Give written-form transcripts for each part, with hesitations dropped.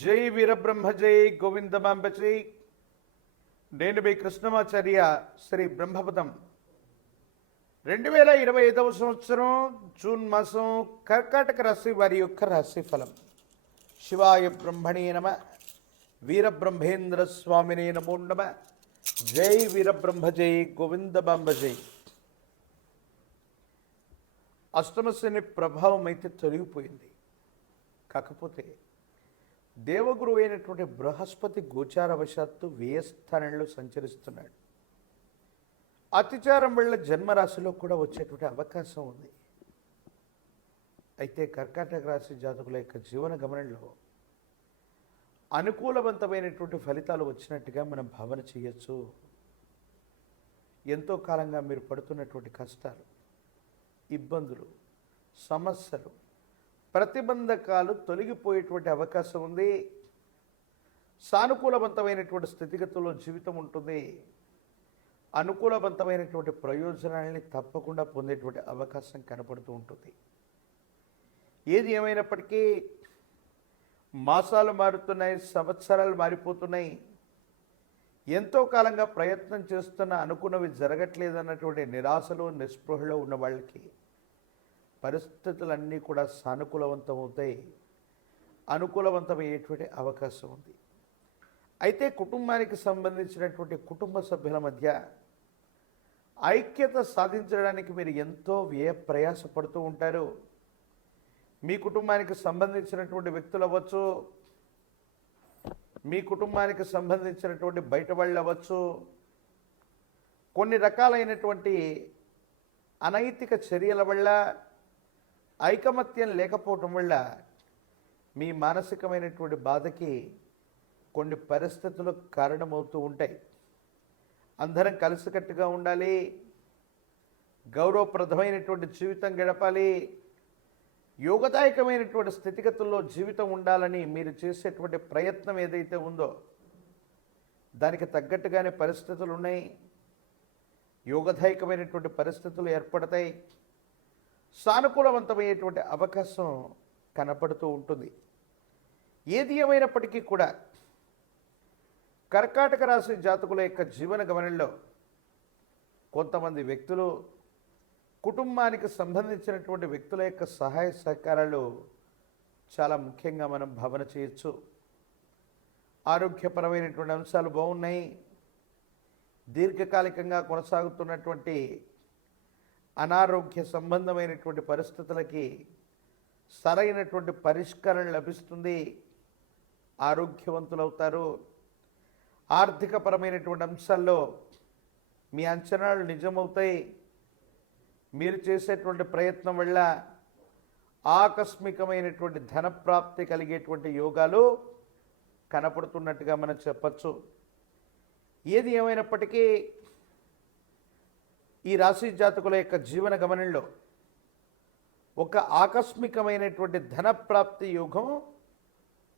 జై వీరబ్రహ్మ జై గోవిందమాంబ జై. నేను మీ కృష్ణమాచార్య. శ్రీ బ్రహ్మపదం 2025 సంవత్సరం జూన్ మాసం కర్కాటక రాశి వారి యొక్క రాశి ఫలం. శివాయ బ్రహ్మణే నమ. వీరబ్రహ్మేంద్ర స్వామినే నమో నమ. జై వీరబ్రహ్మ జై గోవిందమాంబ జై. అష్టమశని ప్రభావం అయితే తొలగిపోయింది. కాకపోతే దేవగురు అయినటువంటి బృహస్పతి గోచారవశాత్తు వ్యయస్థానంలో సంచరిస్తున్నాడు. అతిచారం వల్ల జన్మరాశిలో కూడా వచ్చేటువంటి అవకాశం ఉంది. అయితే కర్కాటక రాశి జాతకుల యొక్క జీవన గమనంలో అనుకూలవంతమైనటువంటి ఫలితాలు వచ్చినట్టుగా మనం భావన చేయొచ్చు. ఎంతో కాలంగా మీరు పడుతున్నటువంటి కష్టాలు, ఇబ్బందులు, సమస్యలు, ప్రతిబంధకాలు తొలగిపోయేటువంటి అవకాశం ఉంది. సానుకూలవంతమైనటువంటి స్థితిగతుల్లో జీవితం ఉంటుంది. అనుకూలవంతమైనటువంటి ప్రయోజనాలని తప్పకుండా పొందేటువంటి అవకాశం కనపడుతూ ఉంటుంది. ఏది ఏమైనప్పటికీ మాసాలు మారుతున్నాయి, సంవత్సరాలు మారిపోతున్నాయి. ఎంతో కాలంగా ప్రయత్నం చేస్తున్న అనుకున్నవి జరగట్లేదన్నటువంటి నిరాశలో నిస్పృహలో ఉన్న వాళ్ళకి పరిస్థితులన్నీ కూడా సానుకూలవంతమవుతాయి, అనుకూలవంతమయ్యేటువంటి అవకాశం ఉంది. అయితే కుటుంబానికి సంబంధించినటువంటి కుటుంబ సభ్యుల మధ్య ఐక్యత సాధించడానికి మీరు ఎంతో వ్యయ ప్రయాసపడుతూ ఉంటారు. మీ కుటుంబానికి సంబంధించినటువంటి వ్యక్తులు అవ్వచ్చు, మీ కుటుంబానికి సంబంధించినటువంటి బయట వాళ్ళు అవ్వచ్చు, కొన్ని రకాలైనటువంటి అనైతిక చర్యల వల్ల, ఐకమత్యం లేకపోవటం వల్ల మీ మానసికమైనటువంటి బాధకి కొన్ని పరిస్థితులు కారణమవుతూ ఉంటాయి. అందరం కలిసికట్టుగా ఉండాలి, గౌరవప్రదమైనటువంటి జీవితం గడపాలి, యోగదాయకమైనటువంటి స్థితిగతుల్లో జీవితం ఉండాలని మీరు చేసేటువంటి ప్రయత్నం ఏదైతే ఉందో దానికి తగ్గట్టుగానే పరిస్థితులు ఉన్నాయి. యోగదాయకమైనటువంటి పరిస్థితులు ఏర్పడతాయి. సానుకూలవంతమయ్యేటువంటి అవకాశం కనపడుతూ ఉంటుంది. ఏది ఏమైనప్పటికీ కూడా కర్కాటక రాశి జాతకుల యొక్క జీవన గమనంలో కొంతమంది వ్యక్తులు, కుటుంబానికి సంబంధించినటువంటి వ్యక్తుల యొక్క సహాయ సహకారాలు చాలా ముఖ్యంగా మనం భావన చేయొచ్చు. ఆరోగ్యపరమైనటువంటి అంశాలు బాగున్నాయి. దీర్ఘకాలికంగా కొనసాగుతున్నటువంటి అనారోగ్య సంబంధమైనటువంటి పరిస్థితులకి సరైనటువంటి పరిష్కారం లభిస్తుంది. ఆరోగ్యవంతులవుతారు. ఆర్థికపరమైనటువంటి అంశాల్లో మీ అంచనాలు నిజమవుతాయి. మీరు చేసేటువంటి ప్రయత్నం వల్ల ఆకస్మికమైనటువంటి ధనప్రాప్తి కలిగేటువంటి యోగాలు కనపడుతున్నట్టుగా మనం చెప్పచ్చు. ఏది ఏమైనప్పటికీ ఈ రాశి జాతకుల యొక్క జీవన గమనంలో ఒక ఆకస్మికమైనటువంటి ధనప్రాప్తి యోగం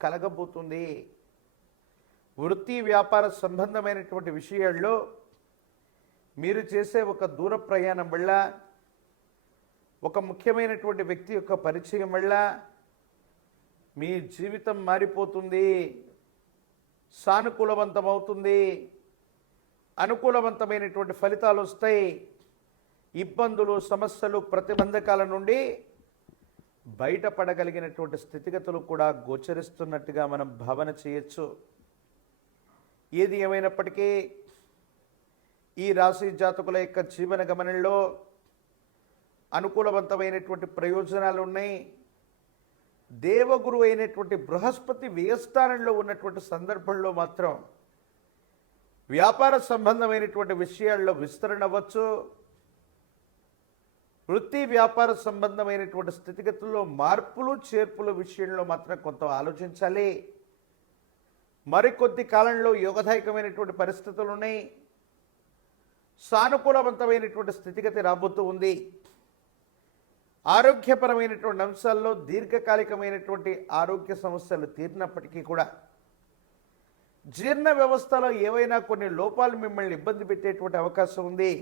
కలగబోతుంది. వృత్తి వ్యాపార సంబంధమైనటువంటి విషయాల్లో మీరు చేసే ఒక దూర ప్రయాణం వల్ల, ఒక ముఖ్యమైనటువంటి వ్యక్తి యొక్క పరిచయం వల్ల మీ జీవితం మారిపోతుంది, సానుకూలవంతమవుతుంది, అనుకూలవంతమైనటువంటి ఫలితాలు వస్తాయి. ఇబ్బందులు, సమస్యలు, ప్రతిబంధకాల నుండి బయటపడగలిగినటువంటి స్థితిగతులు కూడా గోచరిస్తున్నట్టుగా మనం భావన చేయొచ్చు. ఏది ఏమైనప్పటికీ ఈ రాశి జాతకుల యొక్క జీవన గమనంలో అనుకూలవంతమైనటువంటి ప్రయోజనాలు ఉన్నాయి. దేవగురు అయినటువంటి బృహస్పతి వ్యయస్థానంలో ఉన్నటువంటి సందర్భంలో మాత్రం వ్యాపార సంబంధమైనటువంటి విషయాల్లో విస్తరణ అవ్వచ్చు. వృత్తి వ్యాపార సంబంధమైనటువంటి స్థితిగతుల్లో మార్పులు చేర్పుల విషయంలో మాత్రం కొంత ఆలోచించాలి. మరికొద్ది కాలంలో యోగదాయకమైనటువంటి పరిస్థితులు ఉన్నాయి. సానుకూలవంతమైనటువంటి స్థితిగతి రాబోతూ ఉంది. ఆరోగ్యపరమైనటువంటి అంశాల్లో దీర్ఘకాలికమైనటువంటి ఆరోగ్య సమస్యలు తీరినప్పటికీ కూడా జీర్ణ వ్యవస్థలో ఏవైనా కొన్ని లోపాలు మిమ్మల్ని ఇబ్బంది పెట్టేటువంటి అవకాశం ఉంది.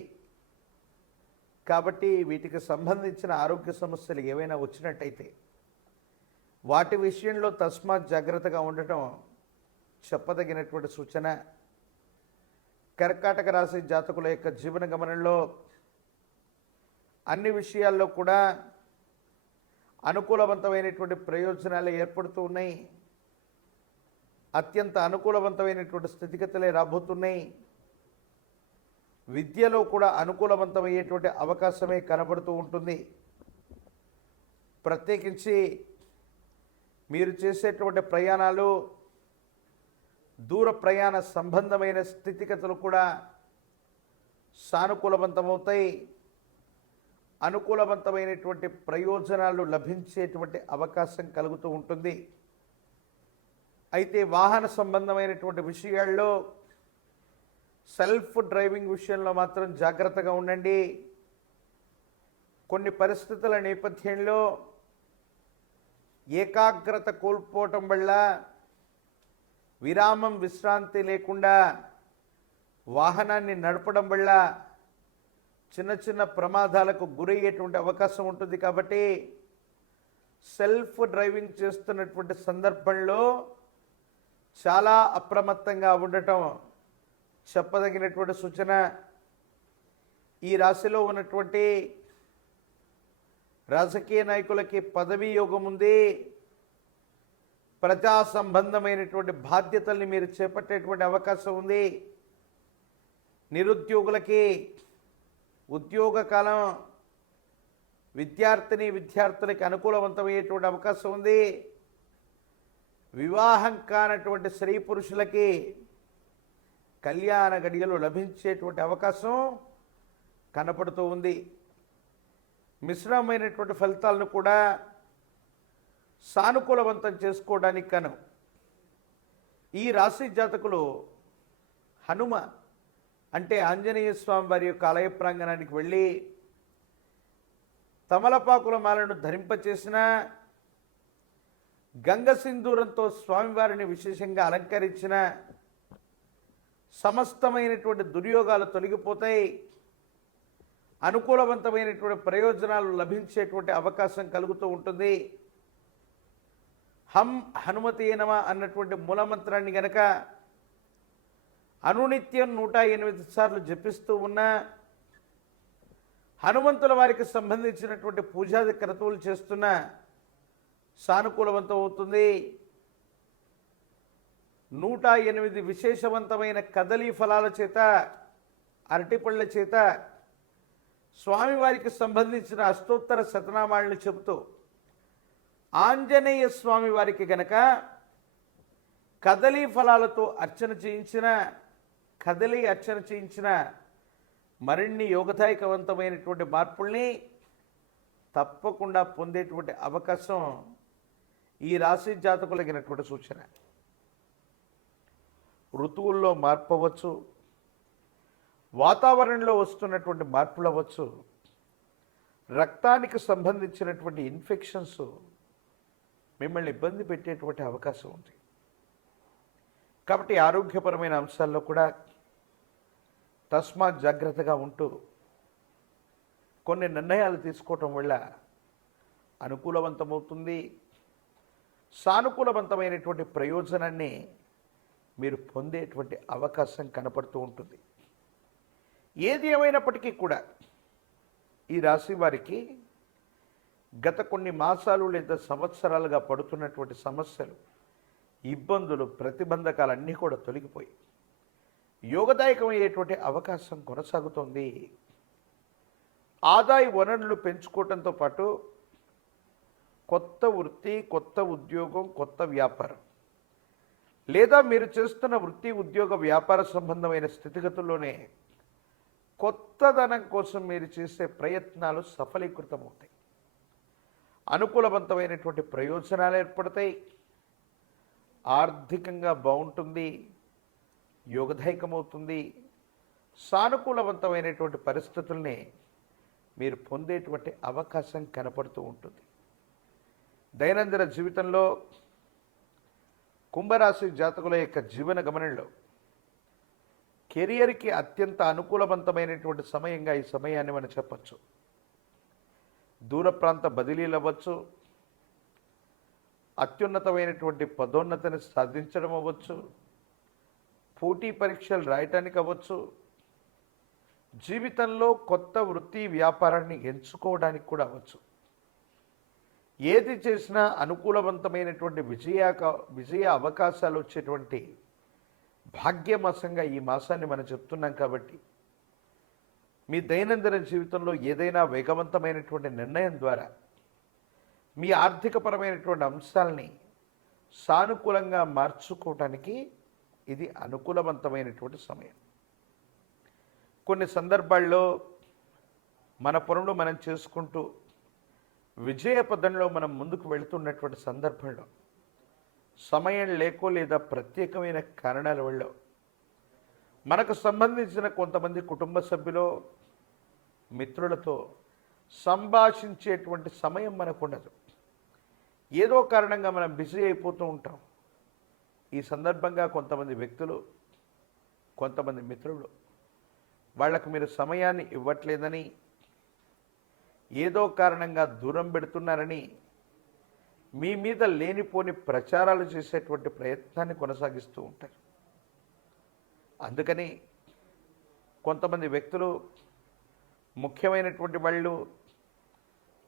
కాబట్టి వీటికి సంబంధించిన ఆరోగ్య సమస్యలు ఏవైనా వచ్చినట్టయితే వాటి విషయంలో తస్మాత్ జాగ్రత్తగా ఉండటం చెప్పదగినటువంటి సూచన. కర్కాటక రాశి జాతకుల యొక్క జీవన గమనంలో అన్ని విషయాల్లో కూడా అనుకూలవంతమైనటువంటి ప్రయోజనాలు ఏర్పడుతూ ఉన్నాయి. అత్యంత అనుకూలవంతమైనటువంటి స్థితిగతులే రాబోతున్నాయి. విద్యలో కూడా అనుకూలవంతమయ్యేటువంటి అవకాశమే కనబడుతూ ఉంటుంది. ప్రత్యేకించి మీరు చేసేటువంటి ప్రయాణాలు, దూర ప్రయాణ సంబంధమైన స్థితిగతులు కూడా సానుకూలవంతమవుతాయి. అనుకూలవంతమైనటువంటి ప్రయోజనాలు లభించేటువంటి అవకాశం కలుగుతూ ఉంటుంది. అయితే వాహన సంబంధమైనటువంటి విషయాల్లో సెల్ఫ్ డ్రైవింగ్ విషయంలో మాత్రం జాగ్రత్తగా ఉండండి. కొన్ని పరిస్థితుల నేపథ్యంలో ఏకాగ్రత కోల్పోవటం వల్ల విరామం విశ్రాంతి లేకుండా వాహనాన్ని నడపడం వల్ల చిన్న చిన్న ప్రమాదాలకు గురయ్యేటువంటి అవకాశం ఉంటుంది. కాబట్టి సెల్ఫ్ డ్రైవింగ్ చేస్తున్నటువంటి సందర్భంలో చాలా అప్రమత్తంగా ఉండటం చెప్పదగినటువంటి సూచన. ఈ రాశిలో ఉన్నటువంటి రాజకీయ నాయకులకి పదవీ యోగం ఉంది. ప్రజా సంబంధమైనటువంటి బాధ్యతల్ని మీరు చేపట్టేటువంటి అవకాశం ఉంది. నిరుద్యోగులకి ఉద్యోగ కాలం, విద్యార్థులకి అనుకూలవంతమయ్యేటువంటి అవకాశం ఉంది. వివాహం కానటువంటి స్త్రీ పురుషులకి కళ్యాణ గడియలు లభించేటువంటి అవకాశం కనపడుతూ ఉంది. మిశ్రమమైనటువంటి ఫలితాలను కూడా సానుకూలవంతం చేసుకోవడానికి కను ఈ రాశి జాతకులు హనుమ అంటే ఆంజనేయ స్వామి వారి యొక్క ఆలయ ప్రాంగణానికి వెళ్ళి తమలపాకుల మాలను ధరింపచేసిన, గంగ సింధూరంతో స్వామివారిని విశేషంగా అలంకరించిన సమస్తమైనటువంటి దుర్యోగాలు తొలగిపోతాయి. అనుకూలవంతమైనటువంటి ప్రయోజనాలు లభించేటువంటి అవకాశం కలుగుతూ ఉంటుంది. హనుమతే నమః అన్నటువంటి మూలమంత్రాన్ని గనక అనునిత్యం 108 సార్లు జపిస్తూ ఉన్న, హనుమంతుల వారికి సంబంధించినటువంటి పూజాది క్రతువులు చేస్తున్న సానుకూలవంతం అవుతుంది. 108 విశేషవంతమైన కదలీ ఫలాల చేత, అరటిపళ్ళ చేత స్వామివారికి సంబంధించిన అష్టోత్తర శతనామాలను చెబుతూ ఆంజనేయ స్వామి వారికి గనక కదలీ ఫలాలతో అర్చన చేయించిన మరిన్ని యోగదాయకవంతమైనటువంటి మార్పుల్ని తప్పకుండా పొందేటువంటి అవకాశం ఈ రాశి జాతకులగినటువంటి సూచన. ఋతువుల్లో మార్పు అవ్వచ్చు, వాతావరణంలో వస్తున్నటువంటి మార్పులు అవ్వచ్చు, రక్తానికి సంబంధించినటువంటి ఇన్ఫెక్షన్స్ మిమ్మల్ని ఇబ్బంది పెట్టేటువంటి అవకాశం ఉంది. కాబట్టి ఆరోగ్యపరమైన అంశాల్లో కూడా తస్మాత్ జాగ్రత్తగా ఉంటూ కొన్ని నిర్ణయాలు తీసుకోవటం వల్ల అనుకూలవంతమవుతుంది. సానుకూలవంతమైనటువంటి ప్రయోజనాన్ని మీరు పొందేటువంటి అవకాశం కనపడుతూ ఉంటుంది. ఏది ఏమైనప్పటికీ కూడా ఈ రాశి వారికి గత కొన్ని మాసాలు లేదా సంవత్సరాలుగా పడుతున్నటువంటి సమస్యలు, ఇబ్బందులు, ప్రతిబంధకాలన్నీ కూడా తొలగిపోయి యోగదాయకమయ్యేటువంటి అవకాశం కొనసాగుతోంది. ఆదాయ వనరులు పెంచుకోవడంతో పాటు కొత్త వృత్తి, కొత్త ఉద్యోగం, కొత్త వ్యాపారం లేదా మీరు చేస్తున్న వృత్తి, ఉద్యోగ, వ్యాపార సంబంధమైన స్థితిగతుల్లోనే కొత్తదనం కోసం మీరు చేసే ప్రయత్నాలు సఫలీకృతమవుతాయి. అనుకూలవంతమైనటువంటి ప్రయోజనాలు ఏర్పడతాయి. ఆర్థికంగా బాగుంటుంది, యోగదాయకమవుతుంది. సానుకూలవంతమైనటువంటి పరిస్థితుల్ని మీరు పొందేటువంటి అవకాశం కనపడుతూ ఉంటుంది. దైనందిన జీవితంలో కుంభరాశి జాతకుల యొక్క జీవన గమనంలో కెరియర్కి అత్యంత అనుకూలవంతమైనటువంటి సమయంగా ఈ సమయాన్ని మనం చెప్పచ్చు. దూర ప్రాంత బదిలీలు అవ్వచ్చు, అత్యున్నతమైనటువంటి పదోన్నతిని సాధించడం అవ్వచ్చు, పోటీ పరీక్షలు రాయటానికి అవ్వచ్చు, జీవితంలో కొత్త వృత్తి వ్యాపారాన్ని ఎంచుకోవడానికి కూడా అవ్వచ్చు. ఏది చేసినా అనుకూలవంతమైనటువంటి విజయ అవకాశాలు వచ్చేటువంటి భాగ్యమాసంగా ఈ మాసాన్ని మనం చెప్తున్నాం. కాబట్టి మీ దైనందిన జీవితంలో ఏదైనా వేగవంతమైనటువంటి నిర్ణయం ద్వారా మీ ఆర్థికపరమైనటువంటి అంశాలని సానుకూలంగా మార్చుకోవటానికి ఇది అనుకూలవంతమైనటువంటి సమయం. కొన్ని సందర్భాల్లో మన పనులు మనం చేసుకుంటూ విజయ పదంలో మనం ముందుకు వెళుతున్నటువంటి సందర్భంలో సమయం లేకో లేదా ప్రత్యేకమైన కారణాల వల్ల మనకు సంబంధించిన కొంతమంది కుటుంబ సభ్యులు మిత్రులతో సంభాషించేటువంటి సమయం మనకు ఉండదు. ఏదో కారణంగా మనం బిజీ అయిపోతూ ఉంటాం. ఈ సందర్భంగా కొంతమంది వ్యక్తులు, కొంతమంది మిత్రులు వాళ్లకు మీరు సమయాన్ని ఇవ్వట్లేదని, ఏదో కారణంగా దూరం పెడుతున్నారని మీ మీద లేనిపోని ప్రచారాలు చేసేటువంటి ప్రయత్నాన్ని కొనసాగిస్తూ ఉంటారు. అందుకని కొంతమంది వ్యక్తులు, ముఖ్యమైనటువంటి వాళ్ళు,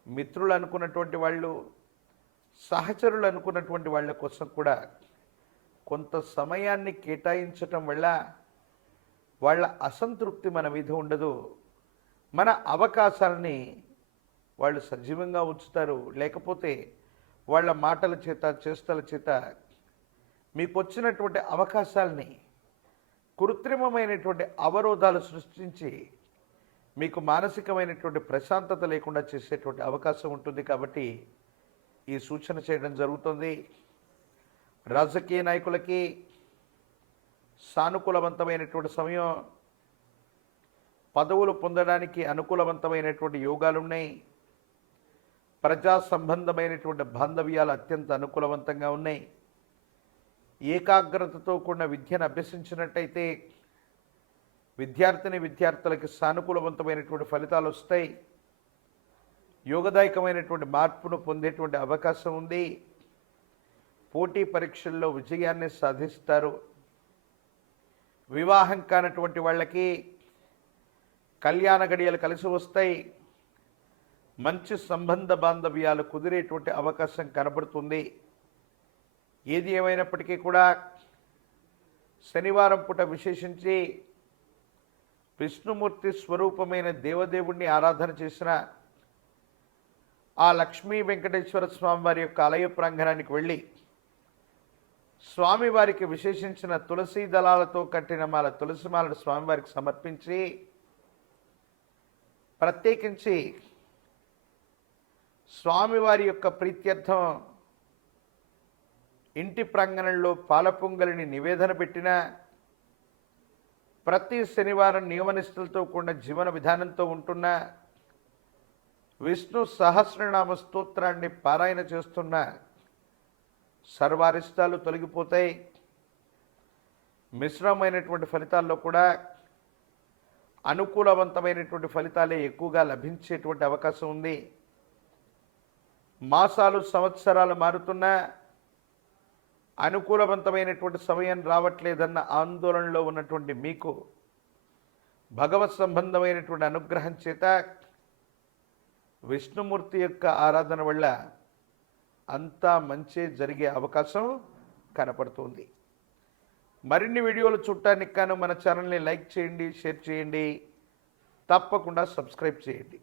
మిత్రులు అనుకున్నటువంటి వాళ్ళు, సహచరులు అనుకున్నటువంటి వాళ్ళ కోసం కూడా కొంత సమయాన్ని కేటాయించటం వల్ల వాళ్ళ అసంతృప్తి మన మీద ఉండదు. మన అవకాశాలని వాళ్ళు సజీవంగా ఉంచుతారు. లేకపోతే వాళ్ళ మాటల చేత, చేష్టల చేత మీకు వచ్చినటువంటి అవకాశాలని కృత్రిమమైనటువంటి అవరోధాలు సృష్టించి మీకు మానసికమైనటువంటి ప్రశాంతత లేకుండా చేసేటువంటి అవకాశం ఉంటుంది. కాబట్టి ఈ సూచన చేయడం జరుగుతుంది. రాజకీయ నాయకులకి సానుకూలవంతమైనటువంటి సమయం, పదవులు పొందడానికి అనుకూలవంతమైనటువంటి యోగాలు ఉన్నాయి. ప్రజా సంబంధమైనటువంటి బాంధవ్యాలు అత్యంత అనుకూలవంతంగా ఉన్నాయి. ఏకాగ్రతతో కూడిన విద్యను అభ్యసించినట్టయితే విద్యార్థులకి సానుకూలవంతమైనటువంటి ఫలితాలు వస్తాయి. యోగదాయకమైనటువంటి మార్పును పొందేటువంటి అవకాశం ఉంది. పోటీ పరీక్షల్లో విజయాన్ని సాధిస్తారు. వివాహం కానటువంటి వాళ్ళకి కళ్యాణ గడియలు కలిసి వస్తాయి. మంచి సంబంధ బాంధవ్యాలు కుదిరేటువంటి అవకాశం కనబడుతుంది. ఏది ఏమైనప్పటికీ కూడా శనివారం పూట విశేషించి విష్ణుమూర్తి స్వరూపమైన దేవదేవుణ్ణి ఆరాధన చేసిన ఆ లక్ష్మీ వెంకటేశ్వర స్వామివారి యొక్క ఆలయ ప్రాంగణానికి వెళ్ళి స్వామివారికి విశేషించిన తులసి దళాలతో కట్టిన తులసి మాలను స్వామివారికి సమర్పించి, ప్రత్యేకించి స్వామివారి యొక్క ప్రీత్యర్థం ఇంటి ప్రాంగణంలో పాల పొంగలిని నివేదన పెట్టిన, ప్రతి శనివారం నియమనిష్టలతో కూడిన జీవన విధానంతో ఉంటున్న, విష్ణు సహస్రనామ స్తోత్రాన్ని పారాయణ చేస్తున్న సర్వారిష్టాలు తొలగిపోతాయి. మిశ్రమైనటువంటి ఫలితాల్లో కూడా అనుకూలవంతమైనటువంటి ఫలితాలే ఎక్కువగా లభించేటువంటి అవకాశం ఉంది. మాసాలు, సంవత్సరాలు మారుతున్నా అనుకూలవంతమైనటువంటి సమయం రావట్లేదన్న ఆందోళనలో ఉన్నటువంటి మీకు భగవత్ సంబంధమైనటువంటి అనుగ్రహం చేత విష్ణుమూర్తి యొక్క ఆరాధన వల్ల అంతా మంచి జరిగే అవకాశం కనపడుతుంది. మరిన్ని వీడియోలు చూడటానికి గాను మన ఛానల్ని లైక్ చేయండి, షేర్ చేయండి, తప్పకుండా సబ్స్క్రైబ్ చేయండి.